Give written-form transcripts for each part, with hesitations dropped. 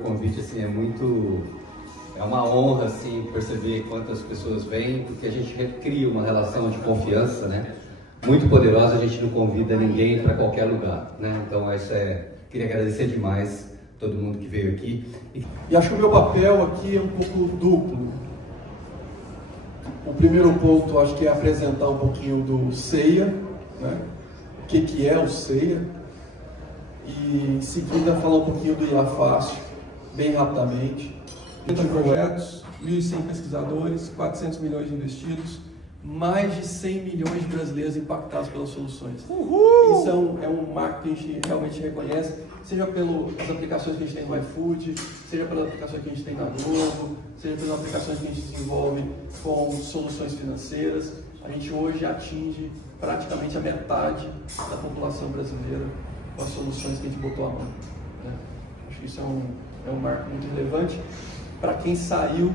pelo convite, assim, é uma honra, assim, perceber quantas pessoas vêm, porque a gente cria uma relação de confiança, né? Muito poderosa, a gente não convida ninguém para qualquer lugar, né? Então, queria agradecer demais todo mundo que veio aqui. E acho que o meu papel aqui é um pouco duplo. O primeiro ponto, acho que é apresentar um pouquinho do CEIA, né? O que é o CEIA. E em seguida falar um pouquinho do IA Fácil, bem rapidamente. 30 projetos, 1.100 pesquisadores, 400 milhões investidos, mais de 100 milhões de brasileiros impactados pelas soluções. Uhul! Isso é um marco que a gente realmente reconhece, seja pelas aplicações que a gente tem no iFood, seja pelas aplicações que a gente tem na Globo, seja pelas aplicações que a gente desenvolve com soluções financeiras. A gente hoje atinge praticamente a metade da população brasileira com as soluções que a gente botou à mão, né? Acho que isso é um marco muito relevante para quem saiu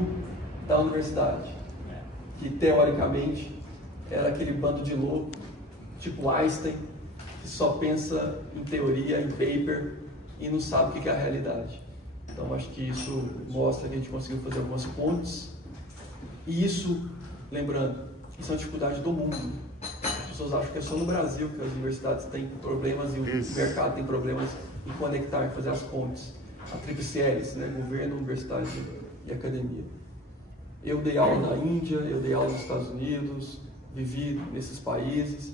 da universidade, que teoricamente era aquele bando de louco, tipo Einstein, que só pensa em teoria, em paper, e não sabe o que é a realidade. Então acho que isso mostra que a gente conseguiu fazer algumas pontes, e isso, lembrando, isso é uma dificuldade do mundo. As pessoas acham que é só no Brasil que as universidades têm problemas e o mercado tem problemas em conectar, em fazer as pontes. A tríplice hélice, né? Governo, universidade e academia. Eu dei aula na Índia, eu dei aula nos Estados Unidos, vivi nesses países,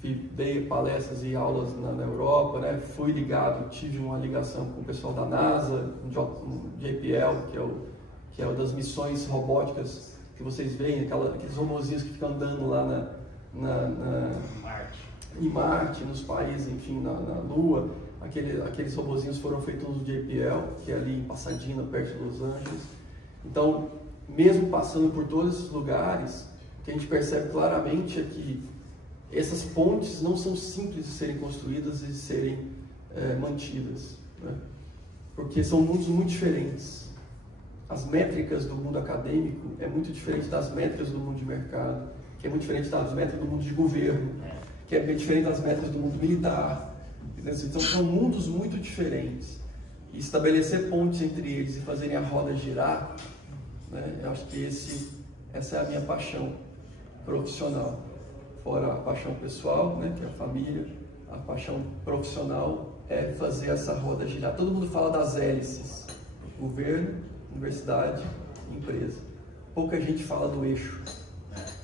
dei palestras e aulas na Europa, né? Fui ligado, tive uma ligação com o pessoal da NASA, um JPL, que é uma das missões robóticas que vocês veem, aqueles robozinhos que ficam andando lá em Marte, nos países, enfim, na Lua. Aqueles robozinhos foram feitos no JPL, que é ali em Pasadena, perto de Los Angeles. Então, mesmo passando por todos esses lugares, o que a gente percebe claramente é que essas pontes não são simples de serem construídas e de serem mantidas, né? Porque são mundos muito diferentes. As métricas do mundo acadêmico é muito diferente das métricas do mundo de mercado, que é muito diferente das métricas do mundo de governo, que é bem diferente das métricas do mundo militar. Então são mundos muito diferentes. E estabelecer pontes entre eles e fazerem a roda girar, né, eu acho que essa é a minha paixão profissional. Fora a paixão pessoal, né, que é a família, a paixão profissional é fazer essa roda girar. Todo mundo fala das hélices: governo, universidade, empresa. Pouca gente fala do eixo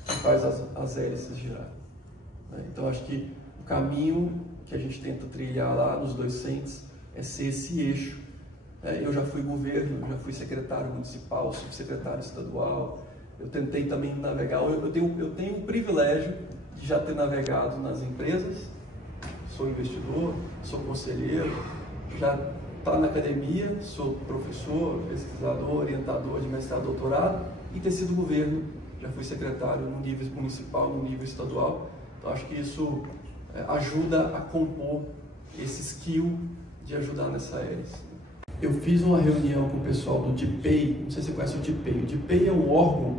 que faz as hélices girar, né? Então acho que o caminho que a gente tenta trilhar lá nos 2 centros é ser esse eixo. Eu já fui governo, já fui secretário municipal, subsecretário estadual. Eu tentei também navegar. Eu tenho o privilégio de já ter navegado nas empresas. Sou investidor, sou conselheiro, já estou na academia, sou professor, pesquisador, orientador de mestrado, doutorado, e ter sido governo. Já fui secretário no nível municipal, no nível estadual. Então acho que isso ajuda a compor esse skill de ajudar nessa hélice. Eu fiz uma reunião com o pessoal do DPEI, não sei se você conhece o DPEI. O DPEI é um órgão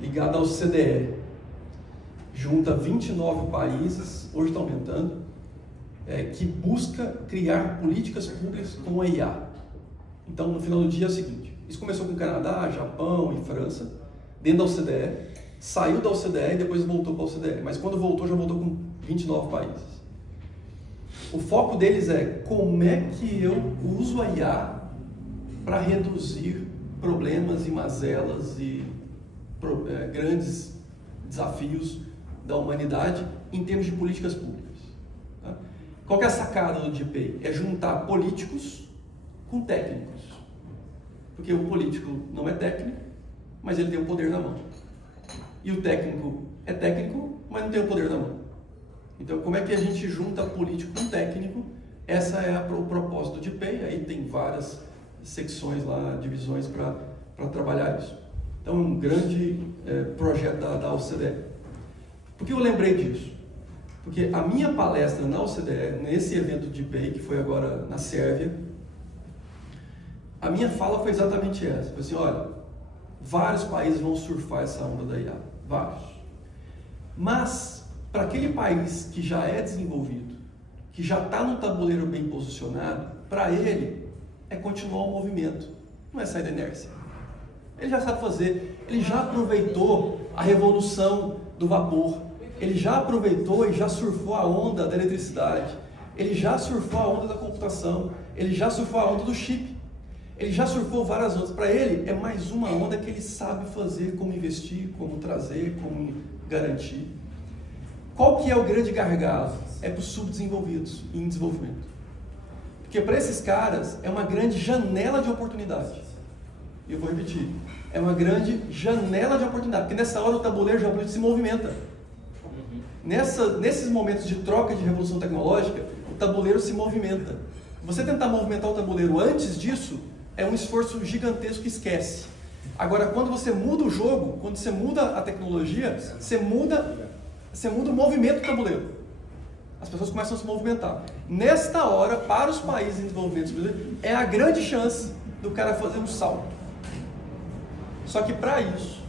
ligado ao CDE, junta 29 países, hoje está aumentando, que busca criar políticas públicas com a IA. Então, no final do dia é o seguinte: isso começou com o Canadá, Japão e França, dentro da OCDE, saiu da OCDE e depois voltou para a OCDE, mas quando voltou, já voltou com 29 países. O foco deles é como é que eu uso a IA para reduzir problemas e mazelas e grandes desafios da humanidade em termos de políticas públicas, tá? Qual que é a sacada do DPEI? É juntar políticos com técnicos. Porque o político não é técnico, mas ele tem o poder na mão. E o técnico é técnico, mas não tem o poder na mão. Então, como é que a gente junta político com técnico? Essa é o propósito do DPEI. Aí tem várias secções lá, divisões para trabalhar isso. Então, um grande projeto da OCDE. Por que eu lembrei disso? Porque a minha palestra na OCDE, nesse evento de DPEI, que foi agora na Sérvia, a minha fala foi exatamente essa. Foi assim: olha, vários países vão surfar essa onda da IA, vários. Mas para aquele país que já é desenvolvido, que já está no tabuleiro bem posicionado, para ele é continuar o movimento, não é sair da inércia. Ele já sabe fazer, ele já aproveitou a revolução do vapor, ele já aproveitou e já surfou a onda da eletricidade, ele já surfou a onda da computação, ele já surfou a onda do chip, ele já surfou várias ondas. Para ele é mais uma onda que ele sabe fazer, como investir, como trazer, como garantir. Qual que é o grande gargalo? É para os subdesenvolvidos em desenvolvimento. Porque para esses caras é uma grande janela de oportunidade. E eu vou repetir, é uma grande janela de oportunidade, porque nessa hora o tabuleiro geopolítico se movimenta. Nesses momentos de troca de revolução tecnológica, o tabuleiro se movimenta. Você tentar movimentar o tabuleiro antes disso é um esforço gigantesco que esquece. Agora, quando você muda o jogo, quando você muda a tecnologia, você muda o movimento do tabuleiro. As pessoas começam a se movimentar. Nesta hora, para os países em desenvolvimento, é a grande chance do cara fazer um salto. Só que para isso,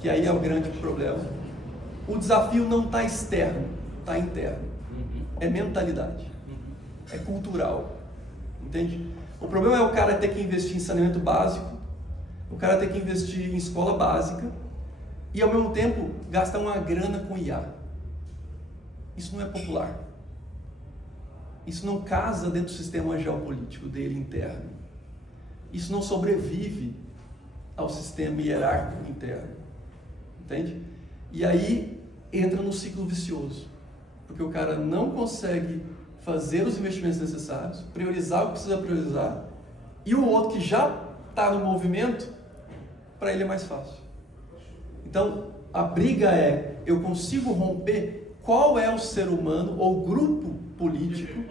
que aí é o grande problema, o desafio não está externo, está interno. É mentalidade, é cultural, entende? O problema é o cara ter que investir em saneamento básico, o cara ter que investir em escola básica e ao mesmo tempo gastar uma grana com IA. Isso não é popular. Isso não casa dentro do sistema geopolítico dele interno. Isso não sobrevive ao sistema hierárquico interno. Entende? E aí entra no ciclo vicioso. Porque o cara não consegue fazer os investimentos necessários, priorizar o que precisa priorizar, e o outro que já está no movimento, para ele é mais fácil. Então, a briga é, eu consigo romper qual é o ser humano ou grupo político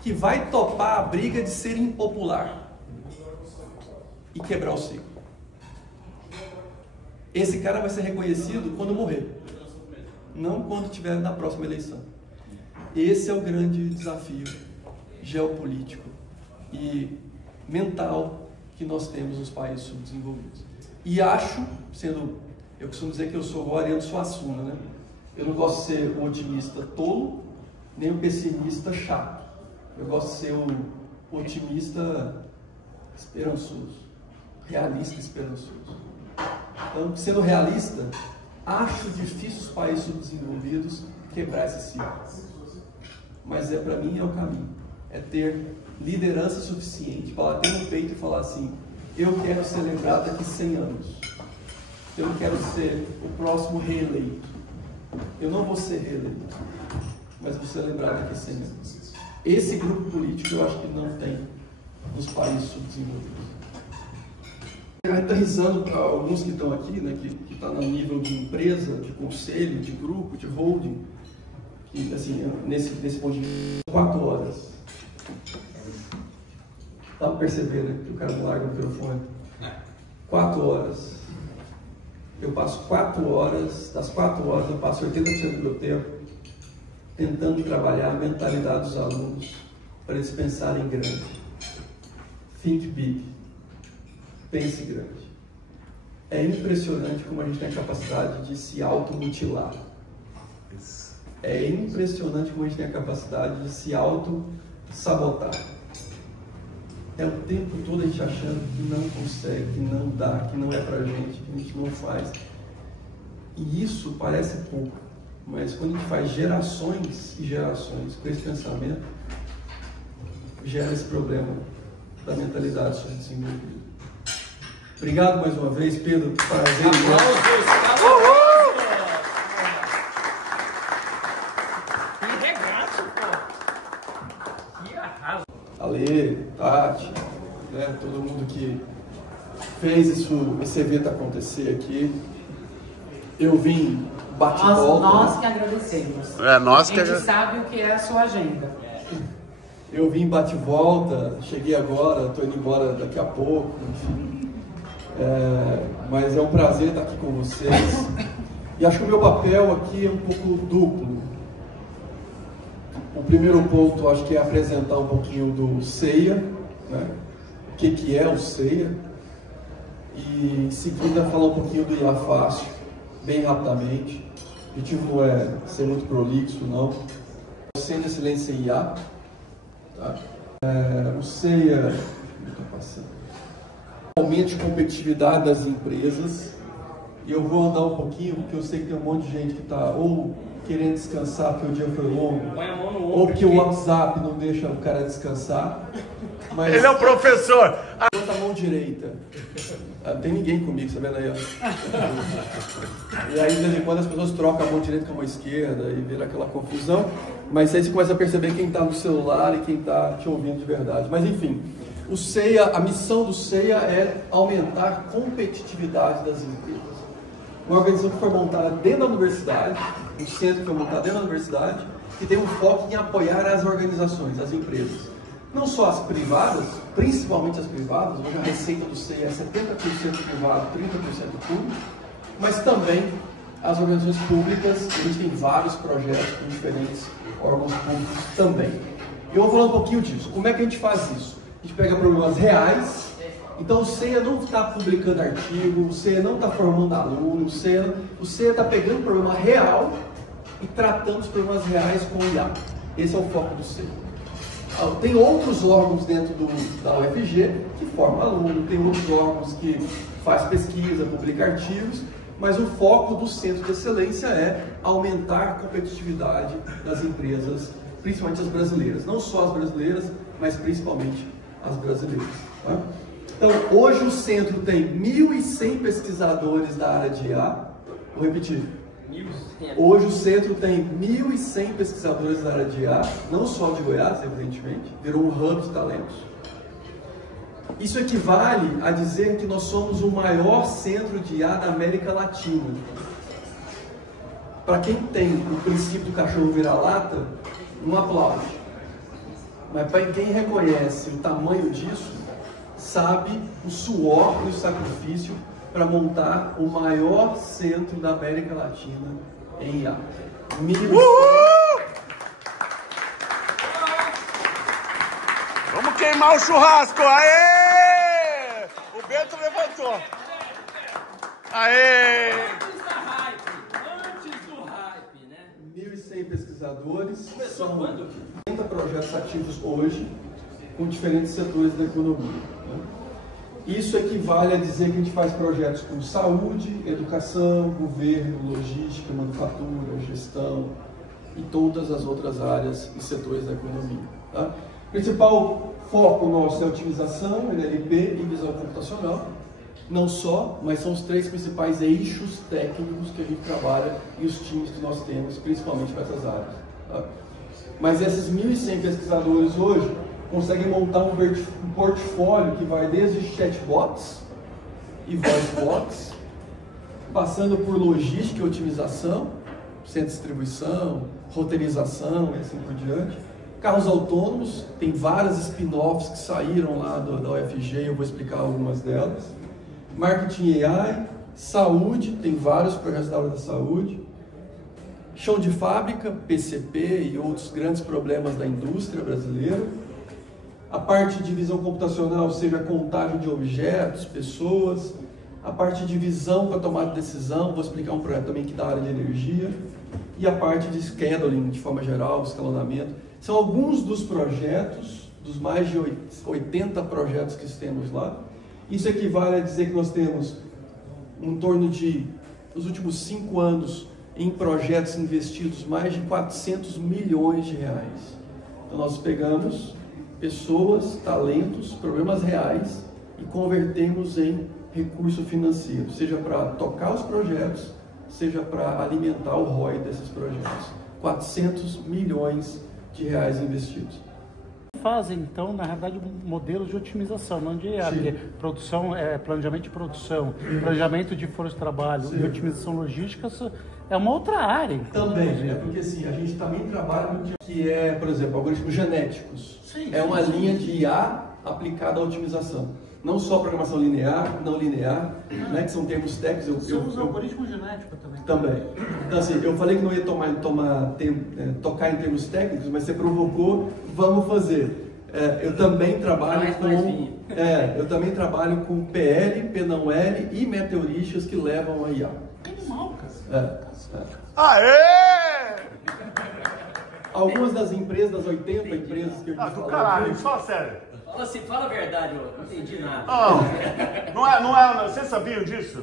que vai topar a briga de ser impopular e quebrar o ciclo. Esse cara vai ser reconhecido quando morrer, não quando estiver na próxima eleição. Esse é o grande desafio geopolítico e mental que nós temos nos países subdesenvolvidos. E acho, eu costumo dizer que eu sou o Ariano Suassuna, né? Eu não gosto de ser o otimista tolo, nem o pessimista chato. Eu gosto de ser o otimista esperançoso, realista esperançoso. Então, sendo realista, acho difícil os países subdesenvolvidos quebrar esse ciclo. Mas para mim é o caminho. É ter liderança suficiente para bater no peito e falar assim, eu quero ser lembrado daqui 100 anos. Eu não quero ser o próximo reeleito. Eu não vou ser reeleito, mas vou ser lembrado daqui 100 anos. Esse grupo político eu acho que não tem nos países subdesenvolvidos. Aterrissando para alguns que estão aqui, né, que está no nível de empresa, de conselho, de grupo, de holding, que assim, nesse ponto de vista, 4 horas. Dá para perceber, né, que o cara não larga o microfone. 4 horas. Eu passo 4 horas, das 4 horas eu passo 80% do meu tempo tentando trabalhar a mentalidade dos alunos para eles pensarem grande. Think big. Pense grande. É impressionante como a gente tem a capacidade de se automutilar. É impressionante como a gente tem a capacidade de se auto-sabotar. É o tempo todo a gente achando que não consegue, que não dá, que não é pra gente, que a gente não faz. E isso parece pouco, mas quando a gente faz gerações e gerações com esse pensamento, gera esse problema da mentalidade subdesenvolvida. Obrigado mais uma vez, Pedro. Prazer. Ale, Tati, né, todo mundo que fez esse evento acontecer aqui. Eu vim bate-volta. Nós que agradecemos. Nós que a gente sabe o que é a sua agenda. Eu vim bate-volta, cheguei agora, estou indo embora daqui a pouco, enfim. Mas é um prazer estar aqui com vocês. E acho que o meu papel aqui é um pouco duplo. O primeiro ponto, acho que é apresentar um pouquinho do CEIA, né? O que é o CEIA. E em seguida, falar um pouquinho do IA Fácil, bem rapidamente. O objetivo não é ser muito prolixo, não. Centro de Excelência em IA. Tá? O CEIA Aumento de competitividade das empresas. E eu vou andar um pouquinho, porque eu sei que tem um monte de gente que está ou querendo descansar porque o dia foi longo, ou porque o WhatsApp não deixa o cara descansar. Mas ele é o professor. Bota a mão direita. Não tem ninguém comigo, tá vendo aí? Ó. E aí, de vez em quando, as pessoas trocam a mão direita com a mão esquerda e vira aquela confusão. Mas aí você começa a perceber quem está no celular e quem está te ouvindo de verdade. Mas enfim, o CEIA, a missão do CEIA é aumentar a competitividade das empresas. Uma organização que foi montada dentro da universidade, um centro que foi montado dentro da universidade, que tem um foco em apoiar as organizações, as empresas. Não só as privadas, principalmente as privadas, onde a receita do CEIA é 70% privado, 30% público, mas também as organizações públicas. A gente tem vários projetos com diferentes órgãos públicos também. Eu vou falar um pouquinho disso. Como é que a gente faz isso? A gente pega problemas reais. Então o CEIA não está publicando artigo, o CEIA não está formando aluno, o CEIA está pegando um problema real e tratando os problemas reais com o IA. Esse é o foco do CEIA. Tem outros órgãos dentro da UFG que formam aluno, tem outros órgãos que faz pesquisa, publica artigos, mas o foco do Centro de Excelência é aumentar a competitividade das empresas, principalmente as brasileiras. Não só as brasileiras, mas principalmente as brasileiras. Tá? Então, hoje o Centro tem 1.100 pesquisadores da área de IA. Vou repetir. Hoje o Centro tem 1.100 pesquisadores da área de IA, não só de Goiás, evidentemente, virou um hub de talentos. Isso equivale a dizer que nós somos o maior centro de IA da América Latina. Para quem tem o princípio do cachorro vira-lata, não aplaude. Mas para quem reconhece o tamanho disso, sabe o suor e o sacrifício para montar o maior centro da América Latina em IA. Vamos queimar o churrasco! Aê! O Bento levantou. Aê! Antes do hype, né? 1.100 pesquisadores. Começou são quando? 30 projetos ativos hoje, com diferentes setores da economia. Né? Isso equivale a dizer que a gente faz projetos com saúde, educação, governo, logística, manufatura, gestão e todas as outras áreas e setores da economia. Tá? O principal foco nosso é a otimização, NLP e visão computacional. Não só, mas são os 3 principais eixos técnicos que a gente trabalha e os times que nós temos, principalmente para essas áreas. Tá? Mas esses 1.100 pesquisadores hoje conseguem montar um portfólio que vai desde chatbots e voicebots, passando por logística e otimização, centro de distribuição, roteirização e assim por diante. Carros autônomos, tem várias spin-offs que saíram lá da UFG, eu vou explicar algumas delas. Marketing AI, saúde, tem vários projetos da área da saúde. Chão de fábrica, PCP e outros grandes problemas da indústria brasileira. A parte de visão computacional, seja contagem de objetos, pessoas. A parte de visão para tomar decisão, vou explicar um projeto também que dá área de energia. E a parte de scheduling, de forma geral, escalonamento. São alguns dos projetos, dos mais de 80 projetos que temos lá. Isso equivale a dizer que nós temos em torno de, nos últimos 5 anos, em projetos investidos mais de 400 milhões de reais. Então nós pegamos pessoas, talentos, problemas reais e convertemos em recurso financeiro, seja para tocar os projetos, seja para alimentar o ROI desses projetos. 400 milhões de reais investidos. Fazem, então, na realidade, modelos de otimização, não de porque produção, planejamento de produção, planejamento de força de trabalho e otimização logística é uma outra área. Então, também, porque assim, a gente também trabalha no que é, por exemplo, algoritmos genéticos. Sim, é uma linha de IA aplicada à otimização. Não só programação linear, não linear, né, que são termos técnicos. Você usa algoritmo genético também. Também. Então assim, eu falei que não ia tocar em termos técnicos, mas você provocou, vamos fazer. Eu também trabalho eu também trabalho com PL, P-não-L e meteoristas que levam a IA. Que animal, cara. Aê! Algumas das empresas, das 80 empresas que eu Ah, falei caralho, aqui, só sério. Ô, se fala a verdade, eu não entendi nada. Não é, vocês sabiam disso?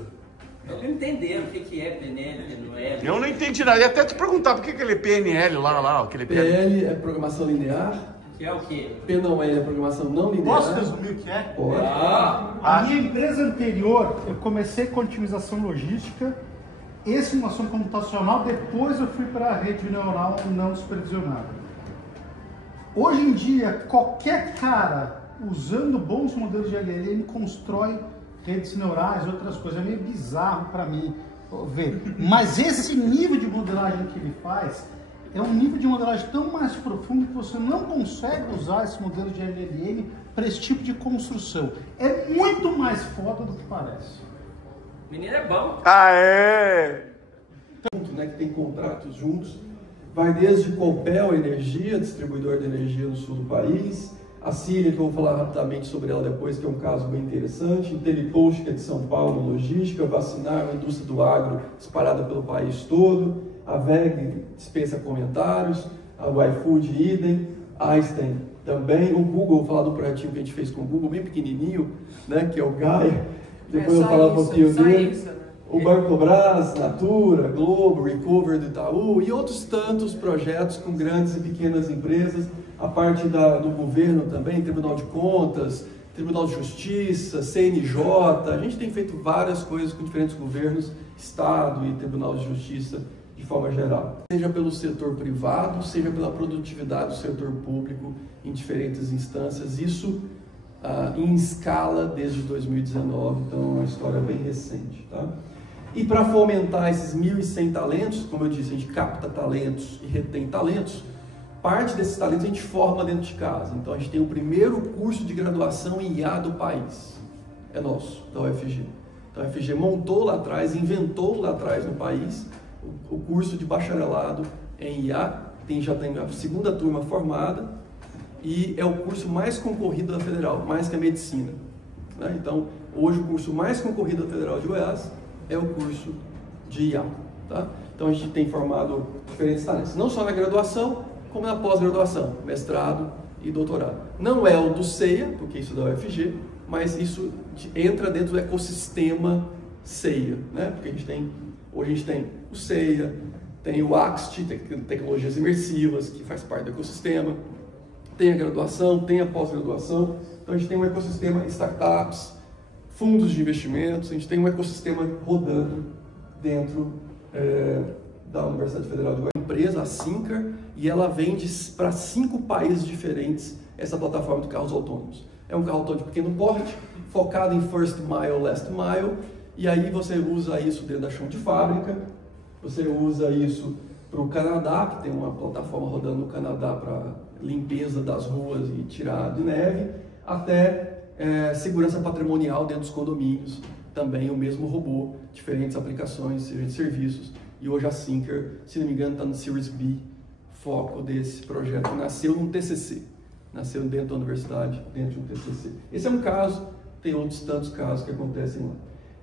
Eu não entendendo o que é PNL, o que não é. Eu não entendi nada. Ia até te perguntar por que aquele PNL lá, aquele PNL. PL é programação linear. Que é o quê? P não é programação não linear. Posso resumir o que é? Pode. A minha empresa anterior, eu comecei com otimização logística e simulação computacional, depois eu fui para a rede neural não supervisionada. Hoje em dia, qualquer cara usando bons modelos de LLM constrói redes neurais e outras coisas. É meio bizarro para mim ver. Mas esse nível de modelagem que ele faz é um nível de modelagem tão mais profundo que você não consegue usar esse modelo de LLM para esse tipo de construção. É muito mais foda do que parece. Menino é bom. Aê! Né, que tem contratos juntos, vai desde Copel Energia, distribuidor de energia no sul do país, a Cilia, que eu vou falar rapidamente sobre ela depois, que é um caso bem interessante, IntelliPost, que é de São Paulo, logística, Vacinar, a indústria do agro espalhada pelo país todo, a VEG dispensa comentários, a iFood, idem, Einstein também, o Google, vou falar do projetinho que a gente fez com o Google, bem pequenininho, né, que é o Gaia, depois eu vou falar um pouquinho dele. Né? O Bancobras, Natura, Globo, Recover do Itaú e outros tantos projetos com grandes e pequenas empresas, a parte do governo também, Tribunal de Contas, Tribunal de Justiça, CNJ, a gente tem feito várias coisas com diferentes governos, Estado e Tribunal de Justiça de forma geral. Seja pelo setor privado, seja pela produtividade do setor público em diferentes instâncias, isso em escala desde 2019, então é uma história bem recente, tá? E para fomentar esses 1.100 talentos, como eu disse, a gente capta talentos e retém talentos, parte desses talentos a gente forma dentro de casa. Então a gente tem o primeiro curso de graduação em IA do país, é nosso, da UFG. Então a UFG montou lá atrás, inventou lá atrás no país o curso de bacharelado em IA, já tem a segunda turma formada e é o curso mais concorrido da Federal, mais que a medicina, né? Então hoje o curso mais concorrido da Federal de Goiás é o curso de IA, tá? Então a gente tem formado diferentes talentos, não só na graduação, como na pós-graduação, mestrado e doutorado. Não é o do CEIA, porque isso é da UFG, mas isso entra dentro do ecossistema CEIA, né? Porque hoje a gente tem o CEIA, tem o AXT, tecnologias imersivas, que faz parte do ecossistema, tem a graduação, tem a pós-graduação, então a gente tem um ecossistema startups, fundos de investimentos, a gente tem um ecossistema rodando dentro da Universidade Federal de Goiás. A empresa, a Syncar, e ela vende para 5 países diferentes essa plataforma de carros autônomos. É um carro autônomo de pequeno porte, focado em first mile, last mile, e aí você usa isso dentro da chão de fábrica, você usa isso para o Canadá, que tem uma plataforma rodando no Canadá para limpeza das ruas e tirar de neve, até segurança patrimonial dentro dos condomínios, também o mesmo robô, diferentes aplicações, seja de serviços, e hoje a Syncar, se não me engano, está no Series B, foco desse projeto, que nasceu num TCC, nasceu dentro da universidade, dentro de um TCC. Esse é um caso, tem outros tantos casos que acontecem lá.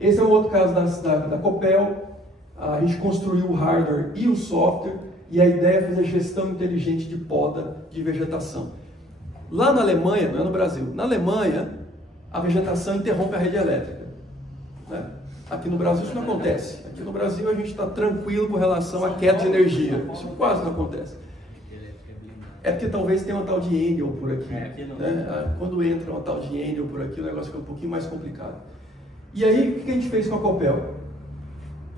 Esse é um outro caso da Copel, a gente construiu o hardware e o software, e a ideia é fazer gestão inteligente de poda de vegetação. Lá na Alemanha, não é no Brasil, na Alemanha, a vegetação interrompe a rede elétrica, né? Aqui no Brasil isso não acontece. Aqui no Brasil a gente está tranquilo com relação à queda de energia. Isso quase não acontece. É porque talvez tenha uma tal de Enel por aqui. Né? Quando entra uma tal de Enel por aqui, o negócio fica um pouquinho mais complicado. E aí, o que a gente fez com a Copel?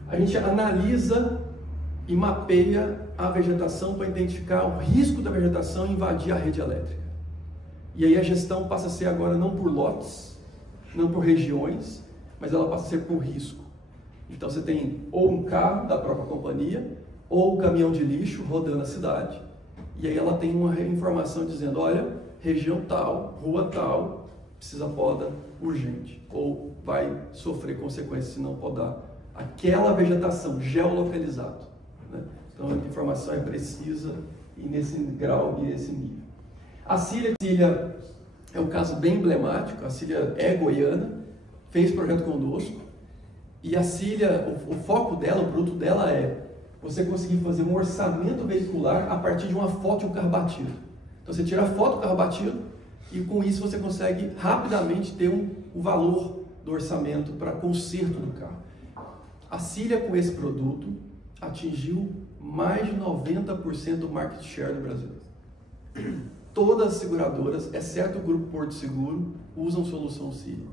A gente analisa e mapeia a vegetação para identificar o risco da vegetação invadir a rede elétrica. E aí a gestão passa a ser agora não por lotes, não por regiões, mas ela passa a ser por risco. Então você tem ou um carro da própria companhia, ou um caminhão de lixo rodando a cidade, e aí ela tem uma informação dizendo, olha, região tal, rua tal, precisa poda urgente, ou vai sofrer consequências se não podar aquela vegetação geolocalizada, né? Então a informação é precisa e nesse grau e nesse nível. A Cilia é um caso bem emblemático, a Cilia é goiana, fez projeto conosco, e a Cilia, o foco dela, o produto dela é você conseguir fazer um orçamento veicular a partir de uma foto de um carro batido. Então você tira a foto do carro batido, E com isso você consegue rapidamente ter o valor do orçamento para conserto do carro. A Cília, com esse produto, atingiu mais de 90% do market share do Brasil. Todas as seguradoras, exceto o Grupo Porto Seguro, usam solução Cília.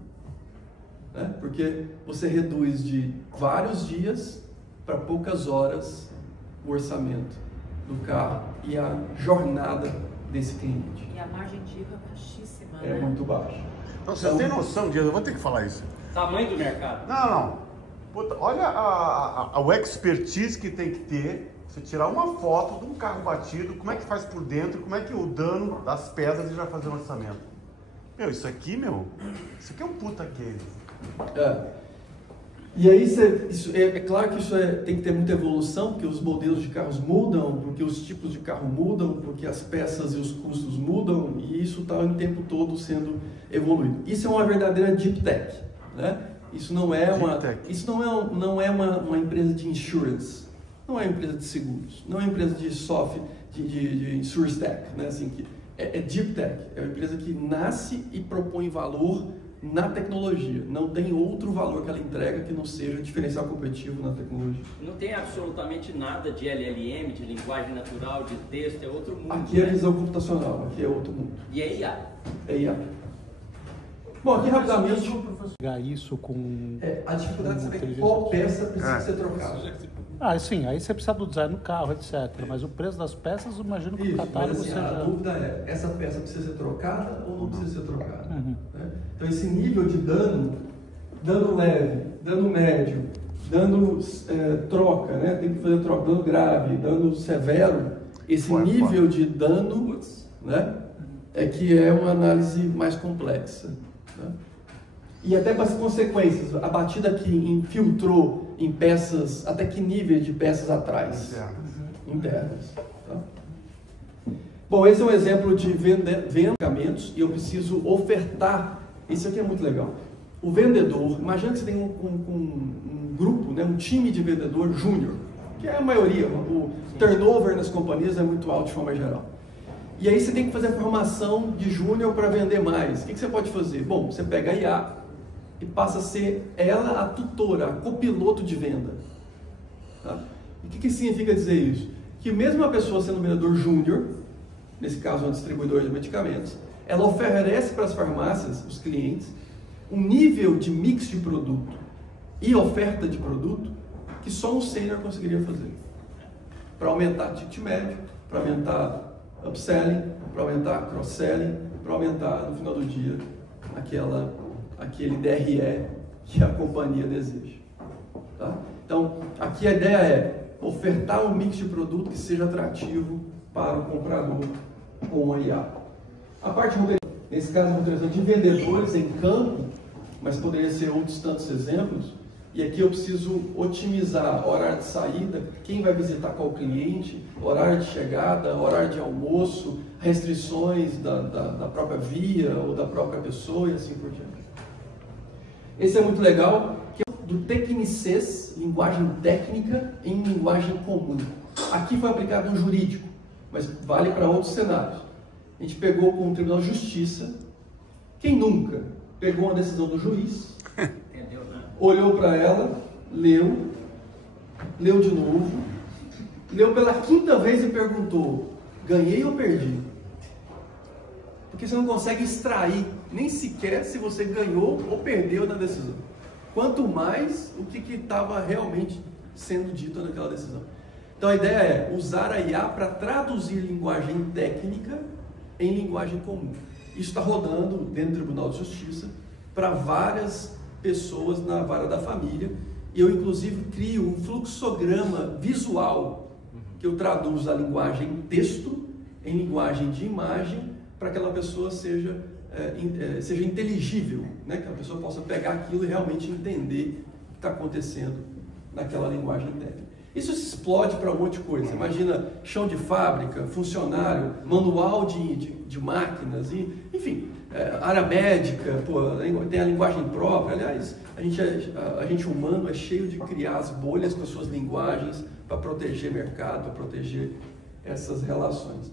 Né? Porque você reduz de vários dias para poucas horas o orçamento do carro e a jornada desse cliente. E a margem de erro é baixíssima, É né? muito baixa. Então, vocês têm noção disso? Eu vou ter que falar isso. Tamanho do mercado. Não. Puta, olha o expertise que tem que ter. Você tirar uma foto de um carro batido, como é que faz por dentro, como é que o dano das pedras ele vai fazer um orçamento. Isso aqui é um puta case. E aí, é claro que tem que ter muita evolução, porque os modelos de carros mudam, porque os tipos de carro mudam, porque as peças e os custos mudam, e isso está o tempo todo sendo evoluído. Isso é uma verdadeira deep tech, né? Isso não é uma empresa de insurance, não é uma empresa de seguros, não é uma empresa de software, de insurance tech, né? Assim, é deep tech, é uma empresa que nasce e propõe valor na tecnologia. Não tem outro valor que ela entrega que não seja diferencial competitivo na tecnologia. Não tem absolutamente nada de LLM, de linguagem natural, de texto, é outro mundo. Aqui é visão computacional, aqui é outro mundo. E é IA. É IA. Bom, aqui rapidamente, Pegar isso com... a dificuldade de saber qual peça precisa ser trocada. Sim, aí você precisa do design do carro, etc. Mas o preço das peças, eu imagino que o Isso, catálogo mas assim, a seja... dúvida é, essa peça precisa ser trocada ou não precisa ser trocada? Né? Então esse nível de dano leve, dano médio, dano troca, né? Tem que fazer troca, dano grave, dano severo, esse nível de dano, né? É que é uma análise mais complexa. Né? E até para as consequências, a batida que infiltrou em peças, até que nível de peças atrás? Internas. Tá? Bom, esse é um exemplo de vendamentos e eu preciso ofertar. Isso aqui é muito legal. O vendedor, imagina que você tem um grupo, né, um time de vendedor júnior, que é a maioria, o turnover nas companhias é muito alto de forma geral. E aí você tem que fazer a formação de júnior para vender mais. O que você pode fazer? Bom, você pega a IA e passa a ser ela a tutora, a copiloto de venda. Tá? E o que significa dizer isso? Que mesmo uma pessoa sendo um vendedor júnior, nesse caso um distribuidor de medicamentos, ela oferece para as farmácias, os clientes, um nível de mix de produto e oferta de produto que só um sênior conseguiria fazer. Para aumentar ticket médio, para aumentar upselling, para aumentar cross-selling, para aumentar, no final do dia, aquele DRE que a companhia deseja. Tá? Então, aqui a ideia é ofertar um mix de produto que seja atrativo para o comprador com a IA. A parte, nesse caso, muito interessante, de vendedores em campo, mas poderia ser outros tantos exemplos, e aqui eu preciso otimizar horário de saída, quem vai visitar qual cliente, horário de chegada, horário de almoço, restrições da própria via ou da própria pessoa e assim por diante. Esse é muito legal, que é do tecnicês, linguagem técnica em linguagem comum. Aqui foi aplicado no jurídico, mas vale para outros cenários. A gente pegou com o Tribunal de Justiça, quem nunca pegou uma decisão do juiz, olhou para ela, leu de novo, leu pela quinta vez e perguntou, ganhei ou perdi? Porque você não consegue extrair nem sequer se você ganhou ou perdeu na decisão. Quanto mais o que estava realmente sendo dito naquela decisão. Então a ideia é usar a IA para traduzir linguagem técnica em linguagem comum. Isso está rodando dentro do Tribunal de Justiça para várias pessoas na vara da família. Eu, inclusive, crio um fluxograma visual que eu traduzo a linguagem texto em linguagem de imagem para que aquela pessoa seja inteligível, né? Que a pessoa possa pegar aquilo e realmente entender o que está acontecendo naquela linguagem técnica. Isso se explode para um monte de coisa. Imagina chão de fábrica, funcionário, manual de máquinas, enfim, área médica, tem a linguagem própria. Aliás, a gente humano é cheio de criar as bolhas com as suas linguagens para proteger mercado, para proteger essas relações.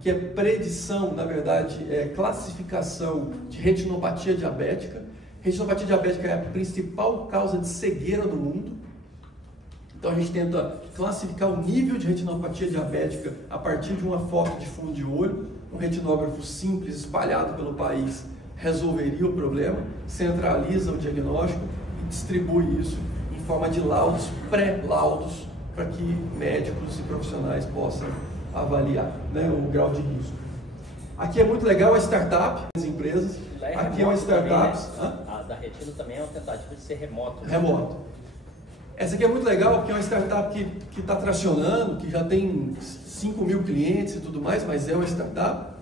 Aqui é predição, na verdade, é classificação de retinopatia diabética. Retinopatia diabética é a principal causa de cegueira do mundo. Então a gente tenta classificar o nível de retinopatia diabética a partir de uma foto de fundo de olho. Um retinógrafo simples espalhado pelo país resolveria o problema, centraliza o diagnóstico e distribui isso em forma de laudos, pré-laudos, para que médicos e profissionais possam avaliar, né, o grau de risco. Aqui é muito legal a startup, as empresas. Aqui é uma startup. Também, né? A da retina também é uma tentativa de ser remoto. Remoto. Essa aqui é muito legal, porque é uma startup que está tracionando, que já tem 5 mil clientes e tudo mais, mas é uma startup.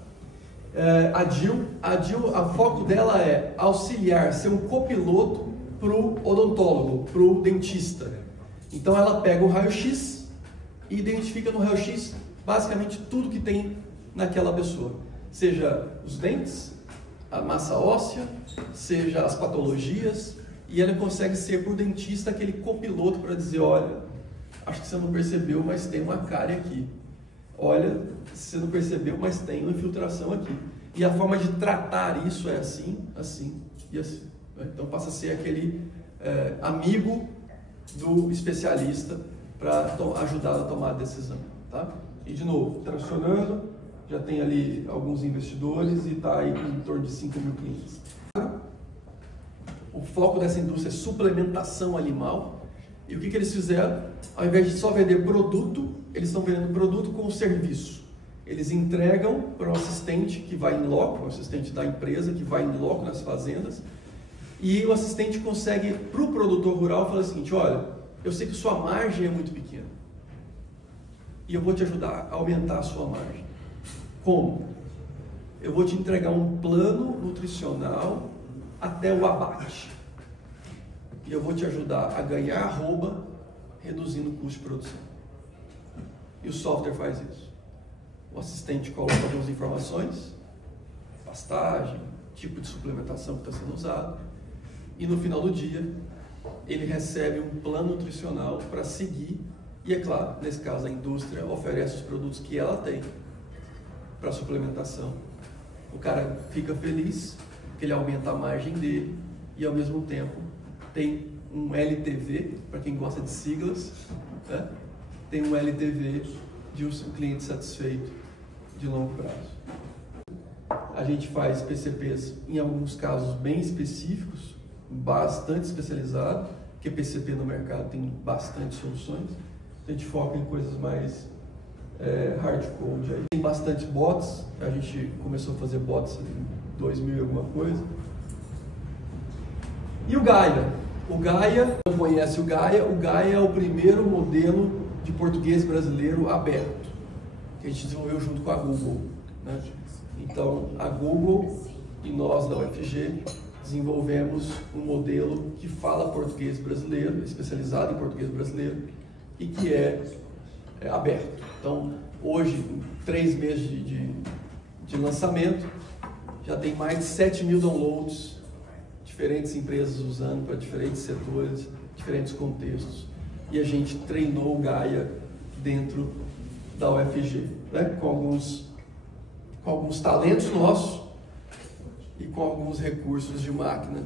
A DIL, a foco dela é auxiliar, ser um copiloto para o odontólogo, para o dentista. Então ela pega o raio-x e identifica no raio-x basicamente tudo que tem naquela pessoa. Seja os dentes, a massa óssea, seja as patologias, e ela consegue ser por dentista aquele copiloto para dizer, olha, acho que você não percebeu, mas tem uma cárie aqui. Olha, você não percebeu, mas tem uma infiltração aqui. E a forma de tratar isso é assim, assim e assim. Então passa a ser aquele amigo do especialista para ajudar a tomar a decisão. Tá? E de novo, tracionando, já tem ali alguns investidores e está aí em torno de 5 mil clientes. O foco dessa indústria é suplementação animal. E o que eles fizeram? Ao invés de só vender produto, eles estão vendendo produto com serviço. Eles entregam para o assistente que vai em loco, o assistente da empresa que vai em loco nas fazendas, e o assistente consegue, para o produtor rural, falar o seguinte, olha, eu sei que sua margem é muito pequena, e eu vou te ajudar a aumentar a sua margem. Como? Eu vou te entregar um plano nutricional até o abate. E eu vou te ajudar a ganhar arroba, reduzindo o custo de produção. E o software faz isso. O assistente coloca algumas informações, pastagem, tipo de suplementação que está sendo usado, e no final do dia ele recebe um plano nutricional para seguir, e é claro, nesse caso a indústria oferece os produtos que ela tem para suplementação. O cara fica feliz, que ele aumenta a margem dele e ao mesmo tempo tem um LTV, para quem gosta de siglas, né? Tem um LTV de um cliente satisfeito de longo prazo. A gente faz PCPs em alguns casos bem específicos, bastante especializado, porque PCP no mercado tem bastante soluções. A gente foca em coisas mais hardcode. Aí. Tem bastante bots, a gente começou a fazer bots em 2000 e alguma coisa. E o Gaia? O Gaia, não conhece o Gaia é o primeiro modelo de português brasileiro aberto, que a gente desenvolveu junto com a Google. Né? Então, a Google e nós da UFG desenvolvemos um modelo que fala português brasileiro, especializado em português brasileiro, e que é aberto. Então, hoje, em 3 meses de lançamento, já tem mais de 7 mil downloads, diferentes empresas usando para diferentes setores, diferentes contextos. E a gente treinou o Gaia dentro da UFG, né? com alguns talentos nossos e com alguns recursos de máquina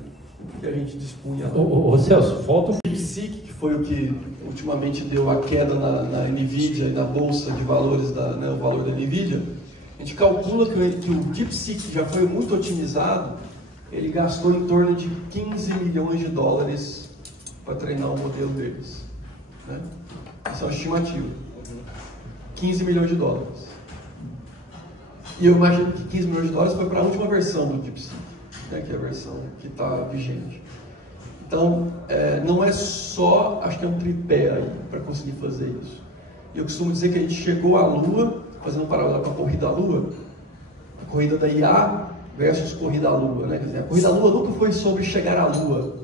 que a gente dispunha. Ô Celso, volta um DeepSeek, que foi o que ultimamente deu a queda na NVIDIA e na bolsa de valores, o valor da NVIDIA. A gente calcula que o DeepSeek já foi muito otimizado, ele gastou em torno de 15 milhões de dólares para treinar o modelo deles. Né? Isso é uma estimativa. 15 milhões de dólares. E eu imagino que 15 milhões de dólares foi para a última versão do DeepSeek, né? Que é a versão que está vigente. Então, não é só, acho que é um tripé aí para conseguir fazer isso. E eu costumo dizer que a gente chegou à Lua, fazendo um paralelo com a corrida à Lua, a corrida da IA versus corrida à Lua. Né? Quer dizer, a corrida à Lua nunca foi sobre chegar à Lua.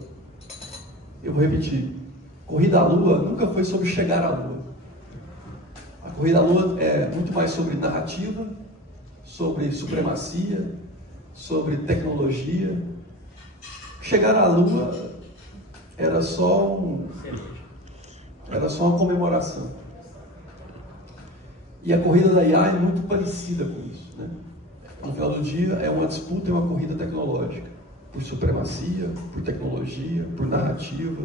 Eu vou repetir. Corrida à Lua nunca foi sobre chegar à Lua. A corrida à Lua é muito mais sobre narrativa, sobre supremacia, sobre tecnologia. Chegar à Lua era só uma comemoração. E a corrida da IA é muito parecida com isso, né? No final do dia, é uma disputa e uma corrida tecnológica, por supremacia, por tecnologia, por narrativa,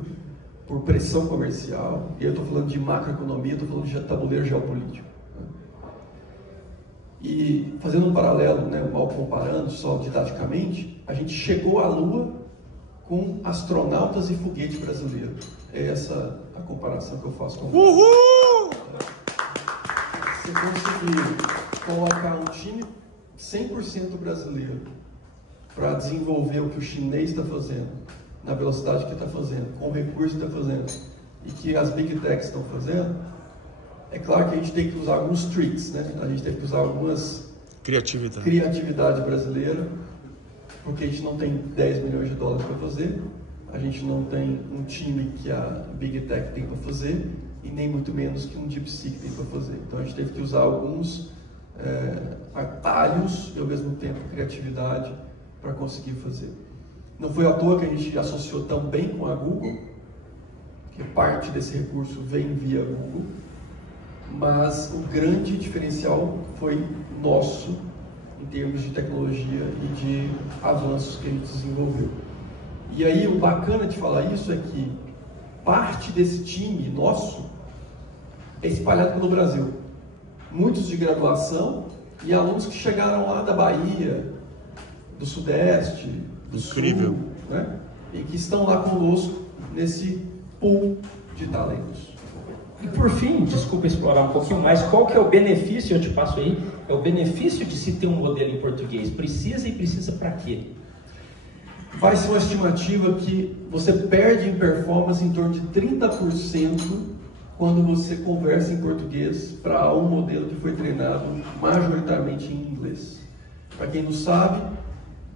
por pressão comercial. E eu estou falando de macroeconomia, estou falando de tabuleiro geopolítico. Né? E fazendo um paralelo, né, mal comparando, só didaticamente, a gente chegou à Lua com astronautas e foguete brasileiro. É essa a comparação que eu faço com você. Uhul! Você conseguir colocar um time 100% brasileiro para desenvolver o que o chinês está fazendo, na velocidade que está fazendo, com o recurso que está fazendo, e que as Big Techs estão fazendo, é claro que a gente tem que usar alguns tricks, né? A gente tem que usar algumas criatividade brasileira, porque a gente não tem 10 milhões de dólares para fazer, a gente não tem um time que a Big Tech tem para fazer, e nem muito menos que um DeepSeek tem para fazer. Então a gente teve que usar alguns atalhos e ao mesmo tempo criatividade para conseguir fazer. Não foi à toa que a gente associou também com a Google, que parte desse recurso vem via Google, mas o grande diferencial foi nosso em termos de tecnologia e de avanços que a gente desenvolveu. E aí o bacana de falar isso é que parte desse time nosso é espalhado pelo Brasil. Muitos de graduação e alunos que chegaram lá da Bahia, do Sudeste, do Sul, né? E que estão lá conosco nesse pool de talentos. E por fim, desculpa explorar um pouquinho mais, qual que é o benefício, eu te passo aí, é o benefício de se ter um modelo em português? Precisa e precisa para quê? Vai ser uma estimativa que você perde em performance em torno de 30% quando você conversa em português para um modelo que foi treinado majoritariamente em inglês. Para quem não sabe,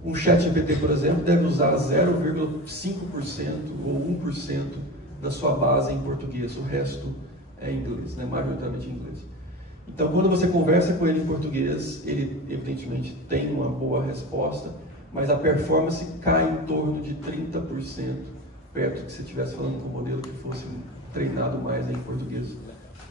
um ChatGPT, por exemplo, deve usar 0,5% ou 1% da sua base em português, o resto é em inglês, né? Majoritariamente em inglês. Então, quando você conversa com ele em português, ele evidentemente tem uma boa resposta, mas a performance cai em torno de 30%, perto que você estivesse falando com um modelo que fosse treinado mais em português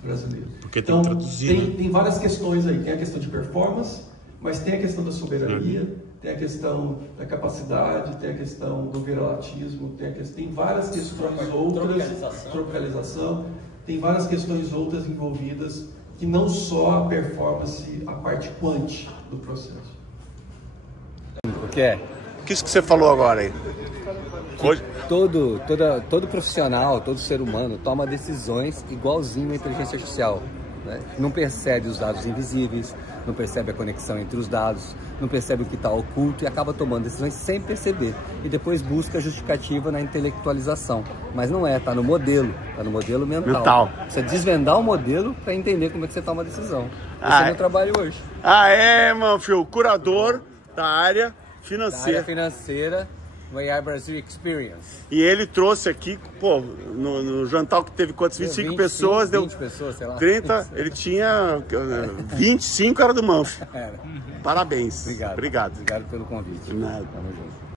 brasileiro. Porque tem então, que traduzir, tem várias questões aí. Tem a questão de performance, mas tem a questão da soberania, tem a questão da capacidade, tem a questão do viralatismo, tem várias questões outras, tropicalização, tem várias questões outras envolvidas, que não só a performance, a parte quant do processo. O que é? O que isso que você falou agora aí? Hoje... Todo profissional, todo ser humano toma decisões igualzinho à inteligência artificial. Né? Não percebe os dados invisíveis, não percebe a conexão entre os dados, não percebe o que está oculto e acaba tomando decisões sem perceber. E depois busca justificativa na intelectualização. Mas não é, está no modelo mental. Você desvendar o modelo para entender como é que você toma a decisão. Esse é o meu trabalho hoje. Manfio, curador da área financeira. No AI Brasil Experience. E ele trouxe aqui, pô, no jantar que teve quantos? 25 pessoas, deu 20 pessoas, sei lá. 30, ele tinha 25, era do Manfio. Parabéns. Obrigado. Obrigado. Obrigado pelo convite. Nada. Tamo junto.